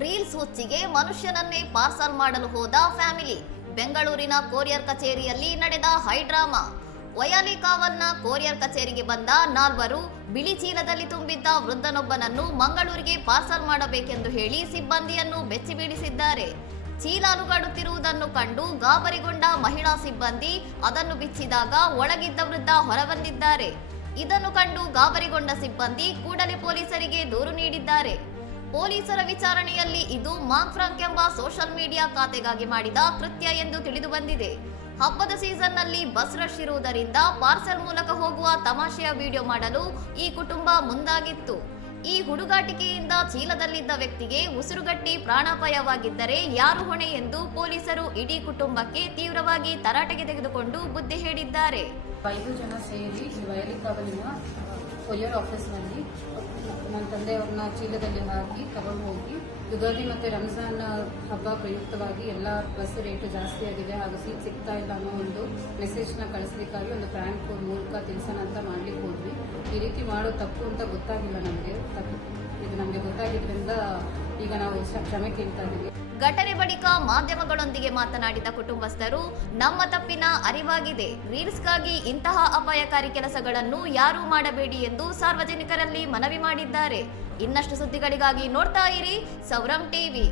Reels ಹುಚ್ಚಿಗೆ ಮನುಷ್ಯನನ್ನೇ parcel ಮಾಡಲು ಹೋದ family. ಬೆಂಗಳೂರಿನ ಕೊರಿಯರ್ ಕಚೇರಿಯಲ್ಲಿ ನಡೆದ ಹೈಡ್ರಾಮಾ. ವಯಾಲಿ ಕಾವಲ್ನ ಕೊರಿಯರ್ ಕಚೇರಿಗೆ ಬಂದ ನಾಲ್ವರು ಬಿಳಿ ಚೀಲದಲ್ಲಿ ತುಂಬಿದ್ದ ವೃದ್ಧನೊಬ್ಬನನ್ನು ಮಂಗಳೂರಿಗೆ ಪಾರ್ಸಲ್ ಮಾಡಬೇಕೆಂದು ಹೇಳಿ ಸಿಬ್ಬಂದಿಯನ್ನು ಬೆಚ್ಚಿ ಬೀಳಿಸಿದ್ದಾರೆ. ಚೀಲ ಅಲುಗಾಡುತ್ತಿರುವುದನ್ನು ಕಂಡು ಗಾಬರಿಗೊಂಡ ಮಹಿಳಾ ಸಿಬ್ಬಂದಿ ಅದನ್ನು ಬಿಚ್ಚಿದಾಗ ಒಳಗಿದ್ದ ವೃದ್ಧ ಹೊರಬಂದಿದ್ದಾರೆ. ಇದನ್ನು ಕಂಡು ಗಾಬರಿಗೊಂಡ ಸಿಬ್ಬಂದಿ ಕೂಡಲೇ ಪೊಲೀಸರಿಗೆ ದೂರು ನೀಡಿದ್ದಾರೆ. ಪೊಲೀಸರ ವಿಚಾರಣೆಯಲ್ಲಿ ಇದು ಮಾಂಗ್ ಫ್ರಾಂಕ್ ಎಂಬ ಸೋಷಿಯಲ್ ಮೀಡಿಯಾ ಖಾತೆಗಾಗಿ ಮಾಡಿದ ಕೃತ್ಯ ಎಂದು ತಿಳಿದು ಬಂದಿದೆ. ಹಬ್ಬದ ಸೀಸನ್ನಲ್ಲಿ ಬಸ್ ರಶ್ ಇರುವುದರಿಂದ ಪಾರ್ಸೆಲ್ ಮೂಲಕ ಹೋಗುವ ತಮಾಷೆಯ ವಿಡಿಯೋ ಮಾಡಲು ಈ ಕುಟುಂಬ ಮುಂದಾಗಿತ್ತು. ಈ ಹುಡುಗಾಟಿಕೆಯಿಂದ ಚೀಲದಲ್ಲಿದ್ದ ವ್ಯಕ್ತಿಗೆ ಉಸಿರುಗಟ್ಟಿ ಪ್ರಾಣಾಪಾಯವಾಗಿದ್ದರೆ ಯಾರು ಹೊಣೆ ಎಂದು ಪೊಲೀಸರು ಇಡೀ ಕುಟುಂಬಕ್ಕೆ ತೀವ್ರವಾಗಿ ತರಾಟೆಗೆ ತೆಗೆದುಕೊಂಡು ಬುದ್ಧಿ ಹೇಳಿದ್ದಾರೆ. 5 ಜನ ಸೇರಿ ವಯಲಿ ಕಾವಲಿನ ಕೊರಿಯರ್ ಆಫೀಸ್ನಲ್ಲಿ ನನ್ನ ತಂದೆಯವ್ರನ್ನ ಚೀಲದಲ್ಲಿ ಹಾಕಿ ತಗೊಂಡು ಹೋಗಿ, ಯುಗಾದಿ ಮತ್ತು ರಂಜಾನ್ ಹಬ್ಬ ಪ್ರಯುಕ್ತವಾಗಿ ಎಲ್ಲ ಬಸ್ ರೇಟ್ ಜಾಸ್ತಿ ಆಗಿದೆ ಹಾಗೂ ಸೀಟ್ ಸಿಗ್ತಾ ಇಲ್ಲ ಅನ್ನೋ ಒಂದು ಮೆಸೇಜ್ನ ಕಳಿಸ್ಲಿಕ್ಕಾಗಿ ಒಂದು ಪ್ರ್ಯಾಂಕ್ ಮೂಲಕ ತಿಳಿಸೋಣ ಅಂತ ಮಾಡ್ಲಿಕ್ಕೆ ಹೋದ್ವಿ. ಈ ರೀತಿ ಮಾಡೋ ತಪ್ಪು ಅಂತ ಗೊತ್ತಾಗಿಲ್ಲ ನಮಗೆ. ಇದು ನಮಗೆ ಗೊತ್ತಾಗಿದ್ದರಿಂದ ಈಗ ನಾವು ಕ್ಷಮೆ ಕೇಳ್ತಾ ಇದ್ದೀವಿ. ಘಟನೆ ಬಳಿಕ ಮಾಧ್ಯಮಗಳೊಂದಿಗೆ ಮಾತನಾಡಿದ ಕುಟುಂಬಸ್ಥರು, ನಮ್ಮ ತಪ್ಪಿನ ಅರಿವಾಗಿದೆ. ರೀಲ್ಸ್ಗಾಗಿ ಇಂತಹ ಅಪಾಯಕಾರಿ ಕೆಲಸಗಳನ್ನು ಯಾರೂ ಮಾಡಬೇಡಿ ಎಂದು ಸಾರ್ವಜನಿಕರಲ್ಲಿ ಮನವಿ ಮಾಡಿದ್ದಾರೆ. ಇನ್ನಷ್ಟು ಸುದ್ದಿಗಳಿಗಾಗಿ ನೋಡ್ತಾ ಇರಿ ಸೌರಂ ಟಿವಿ.